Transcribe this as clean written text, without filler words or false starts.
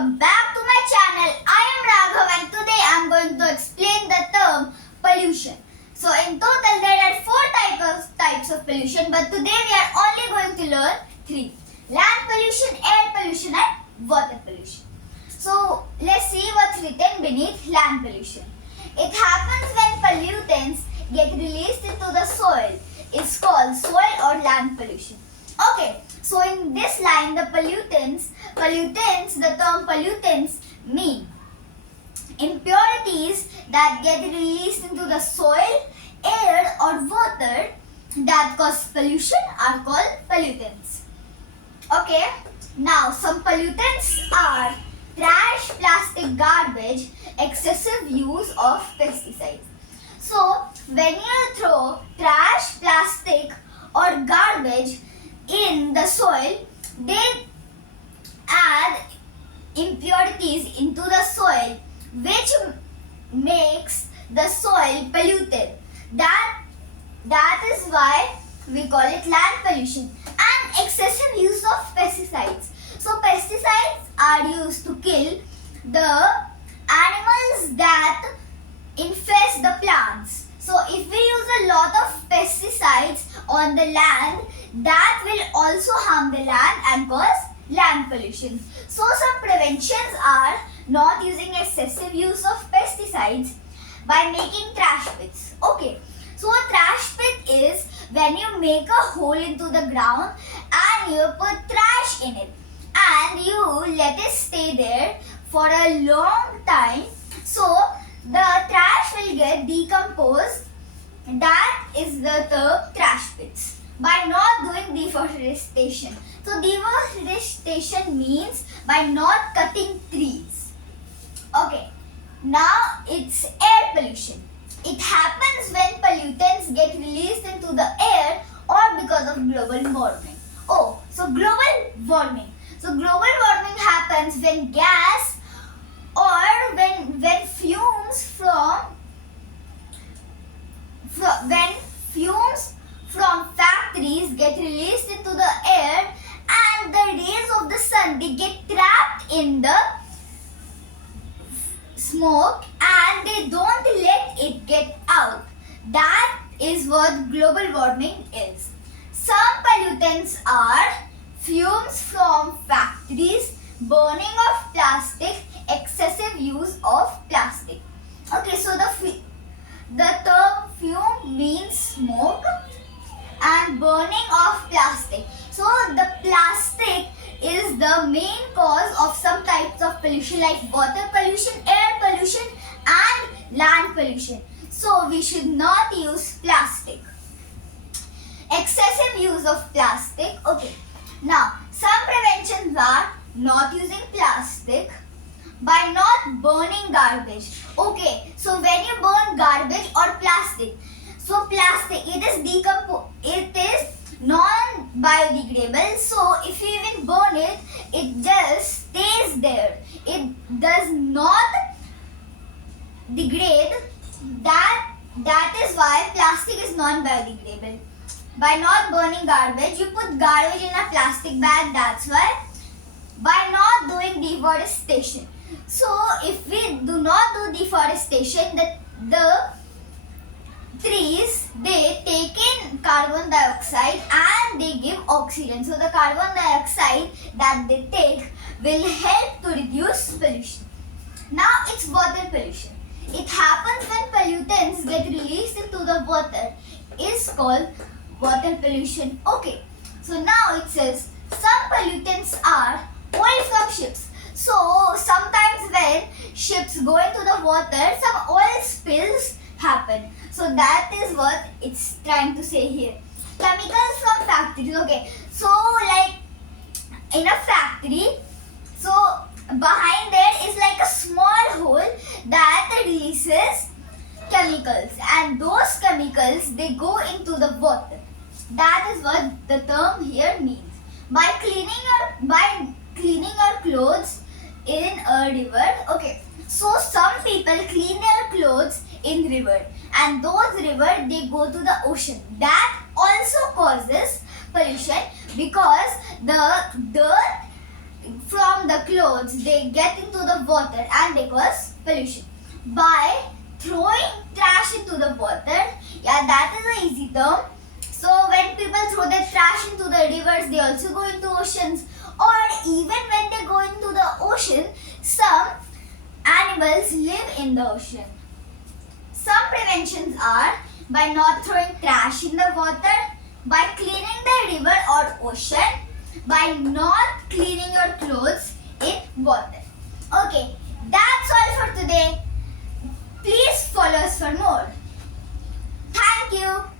welcome back to my channel. I am Raghav and today I am going to explain the term pollution. So in total there are four types of pollution, but today we are only going to learn three: land pollution, air pollution and water pollution. So let's see what's written beneath land pollution. It happens when pollutants get released into the soil. It's called soil or land pollution. Okay, so in this line the the term pollutants mean impurities that get released into the soil, air or water that cause pollution are called pollutants. Okay, now some pollutants are trash, plastic, garbage, excessive use of pesticides. So when you throw trash, plastic or garbage in the soil, they add impurities into the soil which makes the soil polluted. That is why we call it land pollution. And excessive use of pesticides. So pesticides are used to kill the animals that infest the plants. So if we use a lot of pesticides on the land, that will also harm the land and cause land pollution. So some preventions are not using excessive use of pesticides by making trash pits. Okay, so a trash pit is when you make a hole into the ground and you put trash in it and you let it stay there for a long time, so the trash will get decomposed. That is the term trash pits. By not doing deforestation. So deforestation means by not cutting trees. Okay, now it's air pollution. It happens when pollutants get released into the air or because of global warming. Oh, so global warming. So global warming happens when gas or when fumes from factories get released into the air and the rays of the sun, they get trapped in the smoke and they don't let it get out. That is what global warming is. Some pollutants are fumes from factories, burning of plastic, excessive use of plastic. Okay, so the term fume means smoke and burning of plastic. So the plastic is the main cause of some types of pollution like water pollution, air pollution and land pollution. So we should not use plastic. Excessive use of plastic. Okay, now some preventions are not using plastic by not burning garbage. Okay, so when you burn garbage or plastic, so plastic, it is non-biodegradable. So if you even burn it, it just stays there. It does not degrade. That is why plastic is non-biodegradable. By not burning garbage, you put garbage in a plastic bag. That's why. By not doing deforestation. So if we do not do deforestation, the trees, they take in carbon dioxide and they give oxygen. So the carbon dioxide that they take will help to reduce pollution. Now it's water pollution. It happens when pollutants get released into the water. Is called water pollution. Okay, so now it says some pollutants are oil from ships. So sometimes when ships go into the water, some oil spills happen. So that is what it's trying to say here. Chemicals from factories. Okay, so like in a factory, so behind there is like a small hole that releases chemicals, and those chemicals, they go into the water. That is what the term here means. By cleaning your clothes in a river. Okay, so some people clean their clothes in river, and those river, they go to the ocean. That also causes pollution because the dirt from the clothes, they get into the water and they cause pollution. By throwing trash into the water, yeah, that is an easy term. So when people throw their trash into the rivers, they also go into oceans. Or even when they go into the ocean, some animals live in the ocean. Some preventions are by not throwing trash in the water, by cleaning the river or ocean, by not cleaning your clothes in water. Okay, that's all for today. Please follow us for more. Thank you.